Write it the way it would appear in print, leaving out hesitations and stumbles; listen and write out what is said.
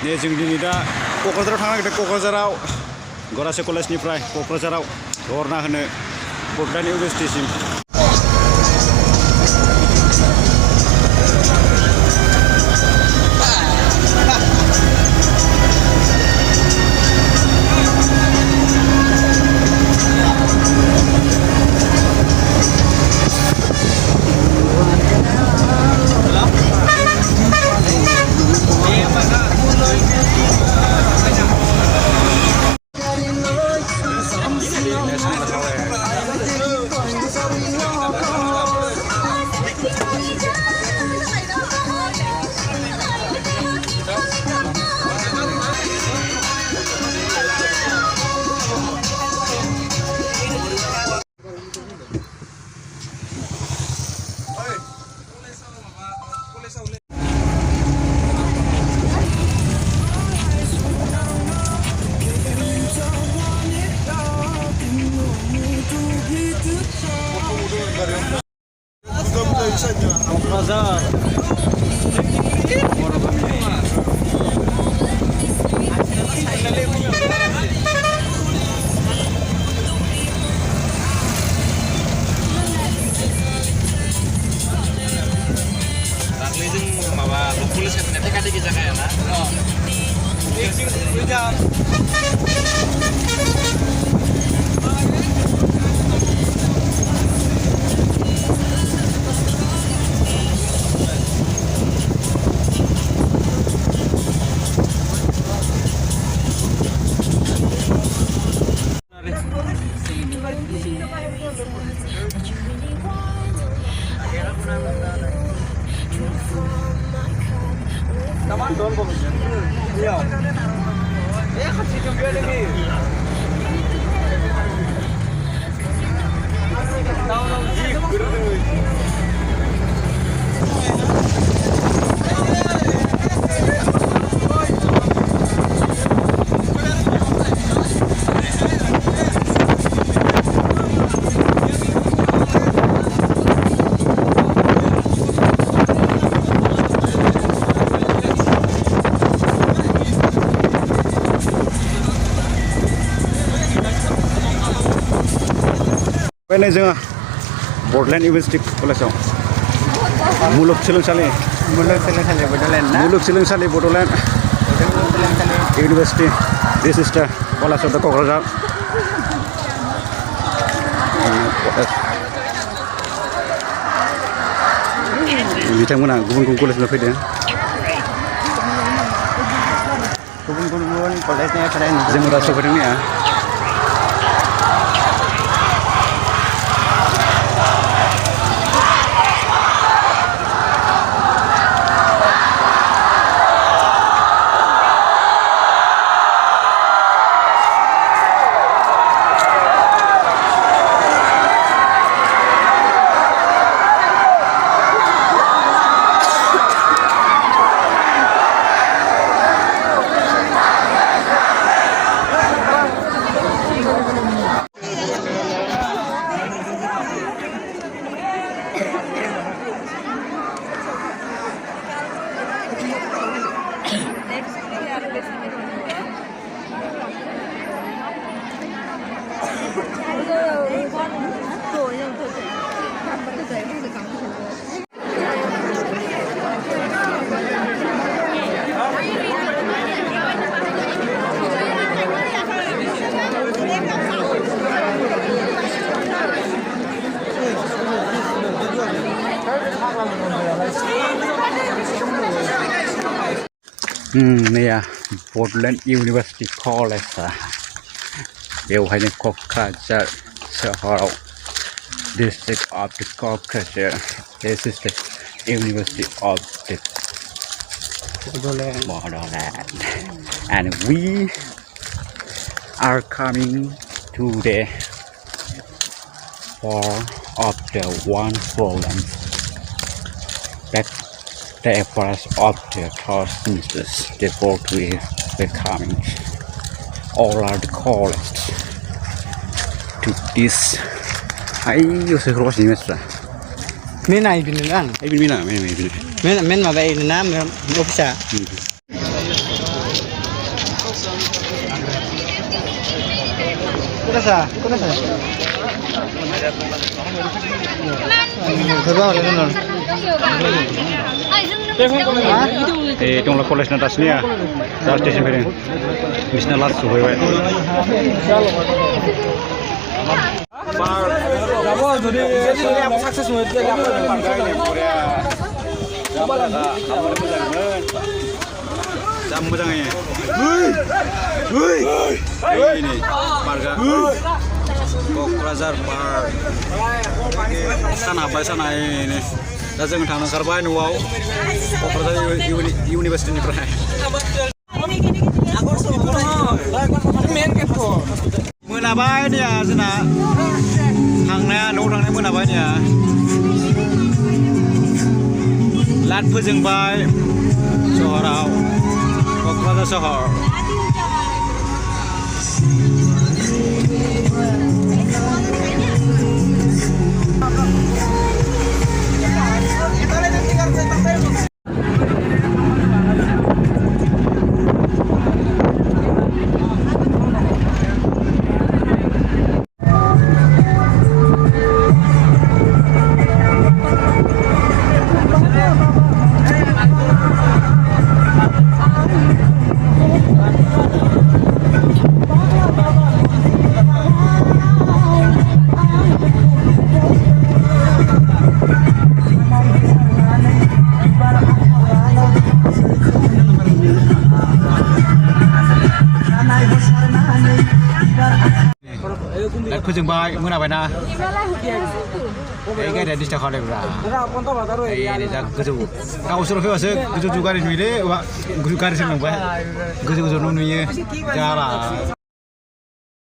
नै जों दिनै दा क'क्राझाराव थांनो नागिरदों क'क्राझाराव गरासे कलेजनिफ्राय क'क्राझाराव धरना होनो Bodoland इउनिभारसिटिसिम Kokrajhar Bên này dương Bodoland University Kokrajhar Mulut-soलोंसालि Bodoland University. This is the college of the Kokrajhar. बिथांमोना गुबुन कलेजनिफ्राय फैदों गुबुन कलेजनिफ्राय जों दा सफैदों ने Này Bodoland University College बेवहायनो Kokrajhar सहराव district of the Kokrajhar. This is the University of the Bodoland, and we are coming to the floor of the one program. That's the first of the third semesters. The both we were coming. All are the college to this. Ayo sekolah sini mas. Mana ibu ni lang? Ibu mana? Men ma bay na nam mo bisa. Kokrajhar. Coba oleh nol. Tunggu kolej natasnya, saat station ini, bisnya lat suhui baik. Jam mo장nya. Ini marga. Kokrajhar Park. Sana ini. दा जों थांनो ओंखारबाय न'आव क'क्राझार इउनिभारसिटिनिफ्राय मोनाबाय ने जोंना थांनाया न'आव थांनाय मोनाबाय ने लाट फोजोंबाय सहराव क'क्राझार सहर फोजोंबाय मोनाबायना गारिया डिस्टार्ब खालामबायब्रा नै जा गोजौ गावसोर फैबासो गोजौ गारि नुयोलै गारि सोलांबाय गोजौ न' नुयो जाला